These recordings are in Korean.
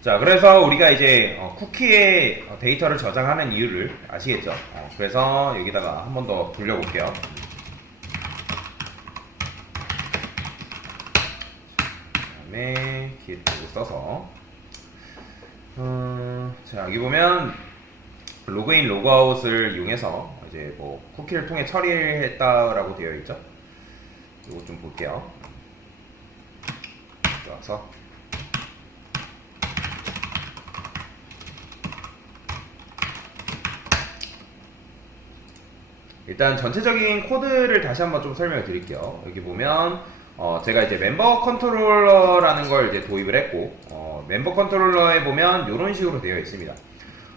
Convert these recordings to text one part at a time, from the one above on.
자, 그래서 우리가 이제 쿠키에 데이터를 저장하는 이유를 아시겠죠? 그래서 여기다가 한 번 더 돌려볼게요. 그다음에 기획도구 써서 자, 여기 보면 로그인 로그아웃을 이용해서 이제 뭐 쿠키를 통해 처리했다라고 되어 있죠. 이거 좀 볼게요. 들어와서 일단 전체적인 코드를 다시 한번 좀 설명을 드릴게요. 여기 보면 제가 이제 멤버 컨트롤러라는 걸 이제 도입을 했고 멤버 컨트롤러에 보면 이런 식으로 되어 있습니다.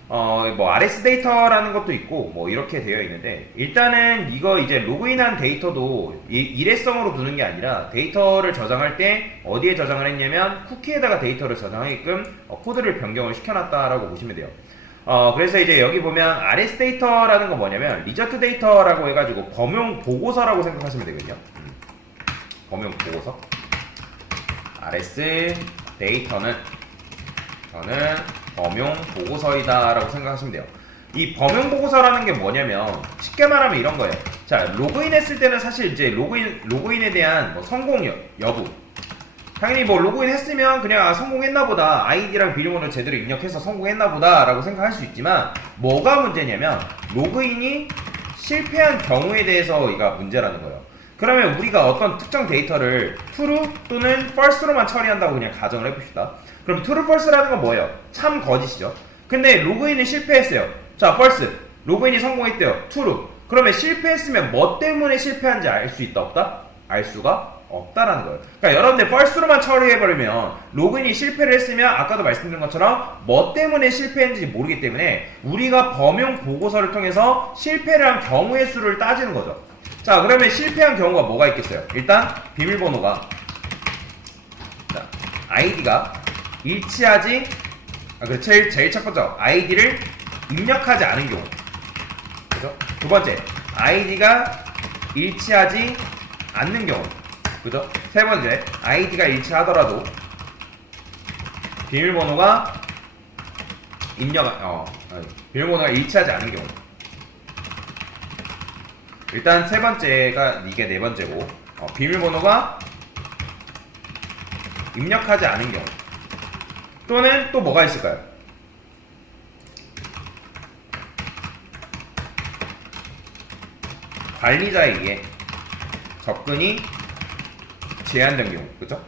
뭐 RS 데이터라는 것도 있고 뭐 이렇게 되어 있는데, 일단은 이거 이제 로그인한 데이터도 일회성으로 두는 게 아니라 데이터를 저장할 때 어디에 저장을 했냐면 쿠키에다가 데이터를 저장하게끔 코드를 변경을 시켜놨다라고 보시면 돼요. 그래서 이제 여기 보면 RS 데이터라는 건 뭐냐면 리저트 데이터라고 해가지고 범용 보고서라고 생각하시면 되거든요. 범용 보고서. RS 데이터는 저는 범용 보고서이다 라고 생각하시면 돼요. 이 범용 보고서라는 게 뭐냐면 쉽게 말하면 이런 거예요. 자, 로그인 했을 때는 사실 이제 로그인에 대한 뭐 성공 여부, 당연히 뭐 로그인 했으면 그냥 성공했나 보다, 아이디랑 비밀번호 제대로 입력해서 성공했나 보다 라고 생각할 수 있지만, 뭐가 문제냐면 로그인이 실패한 경우에 대해서 이가 문제라는 거예요. 그러면 우리가 어떤 특정 데이터를 true 또는 false로만 처리한다고 그냥 가정을 해봅시다. 그럼 true, false라는 건 뭐예요? 참, 거짓이죠. 근데 로그인이 실패했어요. 자, false. 로그인이 성공했대요. true. 그러면 실패했으면 뭐 때문에 실패한지 알 수 있다, 없다? 알 수가 없다라는 거예요. 그러니까 여러분들 false로만 처리해버리면 로그인이 실패를 했으면 아까도 말씀드린 것처럼 뭐 때문에 실패했는지 모르기 때문에 우리가 범용 보고서를 통해서 실패를 한 경우의 수를 따지는 거죠. 자, 그러면 실패한 경우가 뭐가 있겠어요? 일단 비밀번호가, 자, 아이디가 일치하지, 제일 첫 번째 아이디를 입력하지 않은 경우, 그죠? 두 번째 아이디가 일치하지 않는 경우, 그죠? 세 번째 아이디가 일치하더라도 비밀번호가 비밀번호가 일치하지 않은 경우. 일단 세 번째가 이게 네 번째고, 비밀번호가 입력하지 않은 경우, 또는 또 뭐가 있을까요? 관리자에 의해 접근이 제한된 경우, 그죠?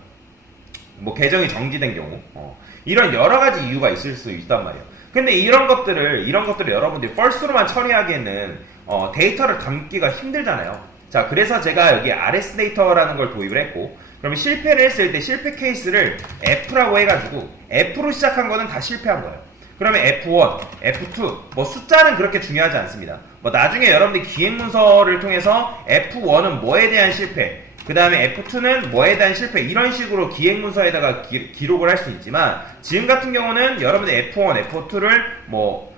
뭐 계정이 정지된 경우, 이런 여러 가지 이유가 있을 수 있단 말이에요. 근데 이런 것들을 여러분들이 false로만 처리하기에는 데이터를 담기가 힘들잖아요. 자, 그래서 제가 여기 RS 데이터라는 걸 도입을 했고, 그러면 실패를 했을 때 실패 케이스를 F라고 해가지고 F로 시작한 거는 다 실패한 거예요. 그러면 F1, F2, 뭐 숫자는 그렇게 중요하지 않습니다. 뭐 나중에 여러분들이 기획 문서를 통해서 F1은 뭐에 대한 실패, 그 다음에 F2는 뭐에 대한 실패, 이런 식으로 기획 문서에다가 기록을 할 수 있지만, 지금 같은 경우는 여러분들 F1, F2를 뭐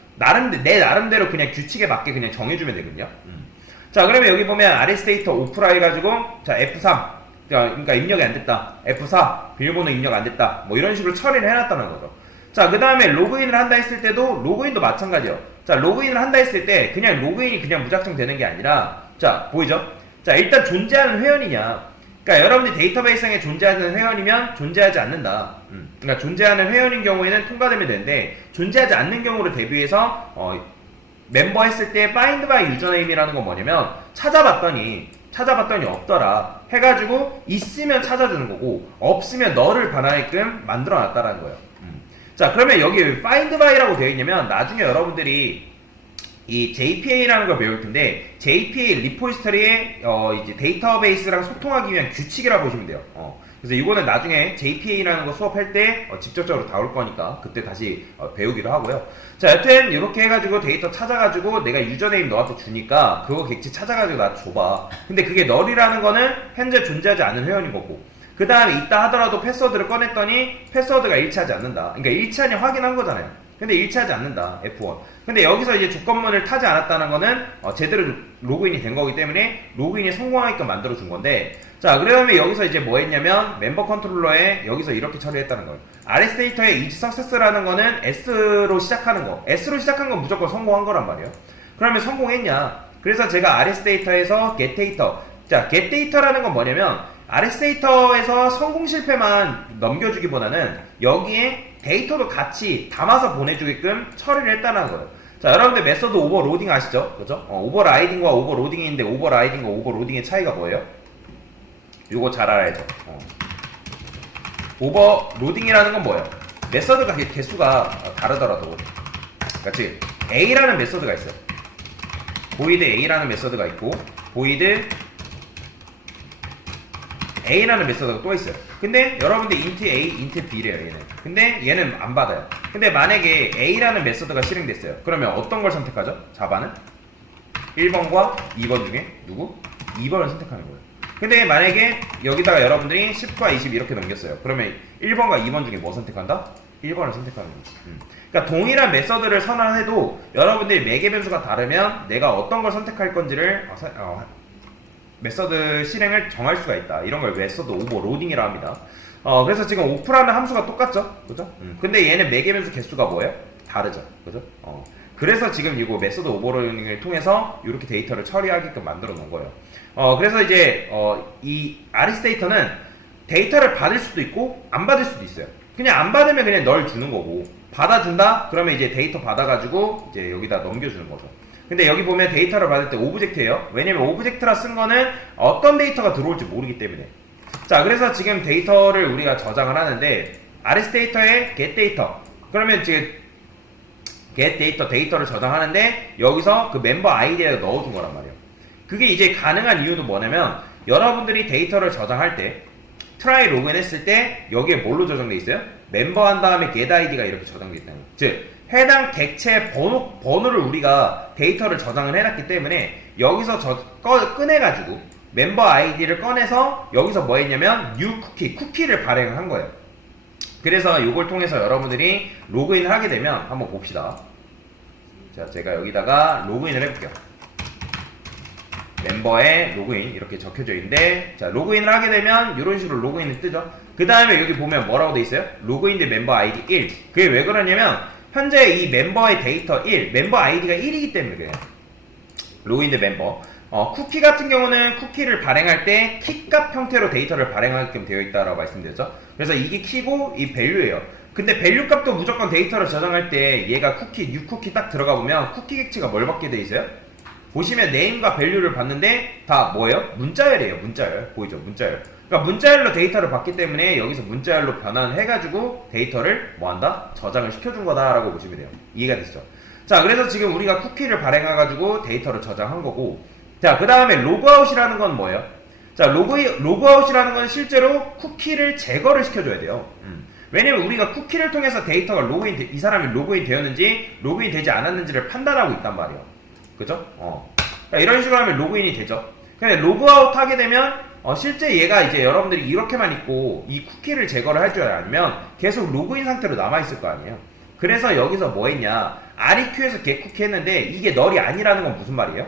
내 나름대로 그냥 규칙에 맞게 그냥 정해주면 되거든요. 자, 그러면 여기 보면 RS 데이터 오프라 해가지고, 자, F3, 그러니까 입력이 안 됐다, F4 비밀번호 입력 안 됐다, 뭐 이런 식으로 처리를 해놨다는 거죠. 자, 그 다음에 로그인을 한다 했을 때도 로그인도 마찬가지예요. 자, 로그인을 한다 했을 때 그냥 로그인이 그냥 무작정 되는 게 아니라, 자, 보이죠? 자, 일단 존재하는 회원이냐, 그러니까 여러분들이 데이터베이스상에 존재하는 회원이면 존재하지 않는다. 그러니까 존재하는 회원인 경우에는 통과되면 되는데, 존재하지 않는 경우를 대비해서 멤버 했을 때 find by username이라는 건 뭐냐면 찾아봤더니 없더라 해가지고 있으면 찾아주는 거고, 없으면 너를 반하게끔 만들어 놨다라는 거예요. 자, 그러면 여기 find by라고 되어 있냐면 나중에 여러분들이 이 JPA라는 걸 배울 텐데, JPA 리포지터리의 이제 데이터베이스랑 소통하기 위한 규칙이라고 보시면 돼요. 그래서 이거는 나중에 JPA라는 거 수업할 때 직접적으로 다룰 거니까 그때 다시 배우기로 하고요. 자, 여튼 이렇게 해가지고 데이터 찾아가지고 내가 유저네임 너한테 주니까 그거 객체 찾아가지고 나한테 줘봐. 근데 그게 널이라는 거는 현재 존재하지 않는 회원인 거고, 그 다음에 있다 하더라도 패스워드를 꺼냈더니 패스워드가 일치하지 않는다. 그러니까 일치하냐 확인한 거잖아요. 근데 일치하지 않는다, F1. 근데 여기서 이제 조건문을 타지 않았다는 거는 제대로 로그인이 된 거기 때문에 로그인이 성공하게끔 만들어 준 건데, 자, 그 다음에 여기서 이제 뭐 했냐면 멤버 컨트롤러에 여기서 이렇게 처리했다는 거예요. RS 데이터의 each success라는 거는 S로 시작하는 거. S로 시작한 건 무조건 성공한 거란 말이에요. 그러면 성공했냐? 그래서 제가 RS 데이터에서 get 데이터. 자, get 데이터라는 건 뭐냐면 RS 데이터에서 성공 실패만 넘겨주기보다는 여기에 데이터도 같이 담아서 보내주게끔 처리를 했다는 거예요. 자, 여러분들 메서드 오버로딩 아시죠? 그죠? 오버라이딩과 오버로딩이 있는데 오버라이딩과 오버로딩의 차이가 뭐예요? 요거 잘 알아야죠. 오버로딩이라는 건 뭐예요? 메서드가 개수가 다르더라도, 그렇지? A라는 메서드가 있어요. void A라는 메서드가 있고 void A라는 메서드가 또 있어요. 근데 여러분들 int A, int B래요, 얘는. 근데 얘는 안 받아요. 근데 만약에 A라는 메서드가 실행됐어요. 그러면 어떤 걸 선택하죠? 자바는 1번과 2번 중에 누구? 2번을 선택하는 거예요. 근데 만약에 여기다가 여러분들이 10과 20 이렇게 넘겼어요. 그러면 1번과 2번 중에 뭐 선택한다? 1번을 선택하는 거죠. 그러니까 동일한 메서드를 선언해도 여러분들이 매개 변수가 다르면 내가 어떤 걸 선택할 건지를 메서드 실행을 정할 수가 있다. 이런 걸 메서드 오버로딩이라고 합니다. 그래서 지금 오프라는 함수가 똑같죠? 그죠? 근데 얘는 매개 변수 개수가 뭐예요? 다르죠. 그죠? 그래서 지금 이거 메서드 오버로딩을 통해서 이렇게 데이터를 처리하게끔 만들어 놓은 거예요. 그래서 이제 이 RS 데이터는 데이터를 받을 수도 있고 안 받을 수도 있어요. 그냥 안 받으면 그냥 널 주는 거고, 받아준다? 그러면 이제 데이터 받아가지고 이제 여기다 넘겨주는 거죠. 근데 여기 보면 데이터를 받을 때 오브젝트예요. 왜냐면 오브젝트라 쓴 거는 어떤 데이터가 들어올지 모르기 때문에. 자, 그래서 지금 데이터를 우리가 저장을 하는데 RS 데이터에 get 데이터. 그러면 지금 get 데이터를 저장하는데 여기서 그 멤버 아이디에다 넣어준 거란 말이에요. 그게 이제 가능한 이유도 뭐냐면 여러분들이 데이터를 저장할 때 try 로그인 했을 때 여기에 뭘로 저장돼 있어요? 멤버 한 다음에 get id가 이렇게 저장돼 있다는 거예요. 즉 해당 객체 번호를 우리가 데이터를 저장을 해놨기 때문에 여기서 꺼내가지고 멤버 아이디를 꺼내서 여기서 뭐 했냐면 new 쿠키를 발행을 한 거예요. 그래서 이걸 통해서 여러분들이 로그인을 하게 되면 한번 봅시다. 자, 제가 여기다가 로그인을 해볼게요. 멤버에 로그인 이렇게 적혀져 있는데, 자, 로그인을 하게 되면 이런 식으로 로그인이 뜨죠. 그 다음에 여기 보면 뭐라고 돼 있어요? 로그인 대 멤버 아이디 1. 그게 왜 그러냐면 현재 이 멤버의 데이터 1, 멤버 아이디가 1이기 때문에 그래요. 로그인 대 멤버. 쿠키 같은 경우는 쿠키를 발행할 때 키값 형태로 데이터를 발행하게끔 되어 있다라고 말씀드렸죠. 그래서 이게 키고 이 밸류예요. 근데 밸류 값도 무조건 데이터를 저장할 때 얘가 쿠키, 뉴 쿠키 딱 들어가 보면 쿠키 객체가 뭘 받게 돼 있어요? 보시면 네임과 밸류를 받는데 다 뭐예요? 문자열이에요. 문자열. 보이죠? 문자열. 그러니까 문자열로 데이터를 받기 때문에 여기서 문자열로 변환해가지고 데이터를 뭐한다? 저장을 시켜준 거다라고 보시면 돼요. 이해가 되시죠? 자, 그래서 지금 우리가 쿠키를 발행해가지고 데이터를 저장한 거고, 자, 그 다음에 로그아웃이라는 건 뭐예요? 자, 로그아웃이라는 건 실제로 쿠키를 제거를 시켜줘야 돼요. 왜냐면 우리가 쿠키를 통해서 데이터가 이 사람이 로그인 되었는지 로그인 되지 않았는지를 판단하고 있단 말이에요. 그죠? 그러니까 이런 식으로 하면 로그인이 되죠. 근데 로그아웃 하게 되면 실제 얘가 이제 여러분들이 이렇게만 있고 이 쿠키를 제거를 할 줄 알면 계속 로그인 상태로 남아있을 거 아니에요. 그래서 여기서 뭐 했냐, REQ에서 getCookie 했는데 이게 널이 아니라는 건 무슨 말이에요?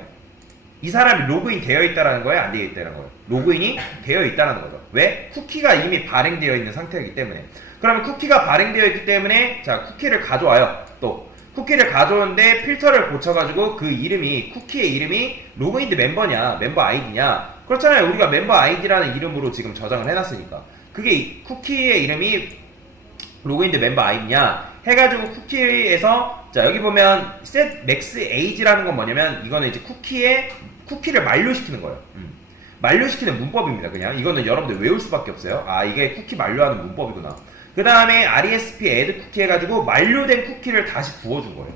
이 사람이 로그인 되어 있다는 거예요? 안 되어 있다는 거예요? 로그인이 되어 있다는 거죠. 왜? 쿠키가 이미 발행되어 있는 상태이기 때문에. 그러면 쿠키가 발행되어 있기 때문에 자, 쿠키를 가져와요. 또 쿠키를 가져오는데 필터를 고쳐가지고 그 이름이, 쿠키의 이름이 로그인드 멤버냐 멤버 아이디냐, 그렇잖아요. 우리가 member id라는 이름으로 지금 저장을 해놨으니까 그게 쿠키의 이름이 로그인드 멤버 아이디냐 해가지고 쿠키에서, 자, 여기 보면 set max age라는 건 뭐냐면 이거는 이제 쿠키를 만료시키는 거예요. 만료시키는 문법입니다. 그냥 이거는 여러분들 외울 수밖에 없어요. 아, 이게 쿠키 만료하는 문법이구나. 그 다음에 RESP add 쿠키 해가지고 만료된 쿠키를 다시 부어준 거예요.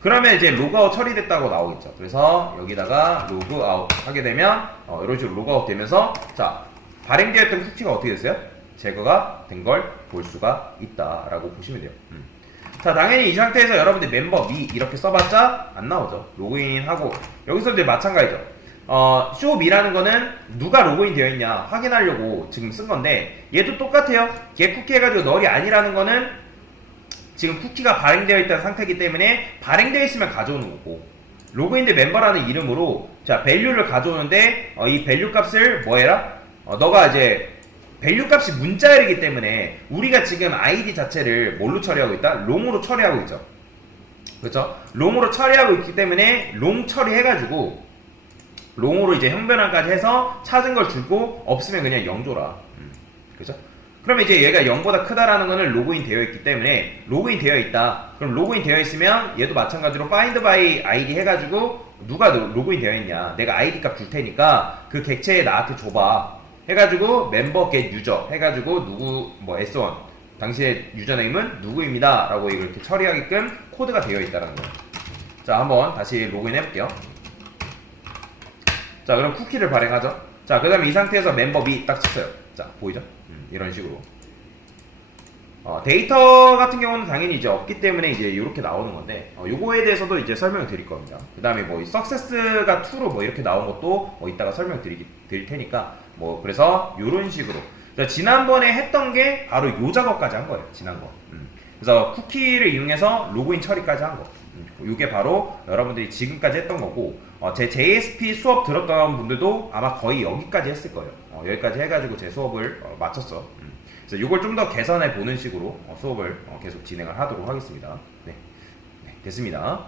그러면 이제 로그아웃 처리됐다고 나오겠죠. 그래서 여기다가 로그아웃 하게 되면 이런 식으로 로그아웃 되면서, 자, 발행되었던 쿠키가 어떻게 됐어요? 제거가 된 걸 볼 수가 있다라고 보시면 돼요. 자, 당연히 이 상태에서 여러분들 멤버 미 이렇게 써봤자 안 나오죠. 로그인하고 여기서 이제 마찬가지죠. show me라는 거는 누가 로그인 되어 있냐 확인하려고 지금 쓴 건데 얘도 똑같아요. get 쿠키 해가지고 널이 아니라는 거는 지금 쿠키가 발행되어 있다는 상태이기 때문에 발행되어 있으면 가져오는 거고, 로그인드 멤버라는 이름으로 자, 밸류를 가져오는데 이 밸류 값을 뭐 해라? 너가 이제 밸류 값이 문자열이기 때문에 우리가 지금 아이디 자체를 뭘로 처리하고 있다? 롱으로 처리하고 있죠. 그렇죠? 롱으로 처리하고 있기 때문에 롱 처리해가지고 롱으로 이제 형변환까지 해서 찾은 걸 주고 없으면 그냥 0 줘라. 그죠? 그러면 이제 얘가 0보다 크다라는 거는 로그인 되어 있기 때문에 로그인 되어 있다. 그럼 로그인 되어 있으면 얘도 마찬가지로 find by id 해가지고 누가 로그인 되어 있냐. 내가 id 값 줄 테니까 그 객체에 나한테 줘봐. 해가지고 member get user 해가지고 누구 뭐 s1 당시의 유저네임은 누구입니다. 라고 이렇게 처리하게끔 코드가 되어 있다는 거예요. 자, 한번 다시 로그인 해볼게요. 자, 그럼 쿠키를 발행하죠. 자, 그 다음에 이 상태에서 멤버비 딱 쳤어요. 자, 보이죠? 이런 식으로. 데이터 같은 경우는 당연히 이제 없기 때문에 이제 이렇게 나오는 건데, 요거에 대해서도 이제 설명을 드릴 겁니다. 그 다음에 뭐, 석세스가 2로 뭐 이렇게 나온 것도 뭐 이따가 설명 드릴 테니까, 뭐, 그래서 요런 식으로. 자, 지난번에 했던 게 바로 요 작업까지 한 거예요. 지난 거. 그래서 쿠키를 이용해서 로그인 처리까지 한 거. 이게 바로 여러분들이 지금까지 했던 거고, 제 JSP 수업 들었던 분들도 아마 거의 여기까지 했을 거예요. 여기까지 해가지고 제 수업을 마쳤어. 그래서 이걸 좀 더 개선해 보는 식으로 수업을 계속 진행을 하도록 하겠습니다. 네, 됐습니다.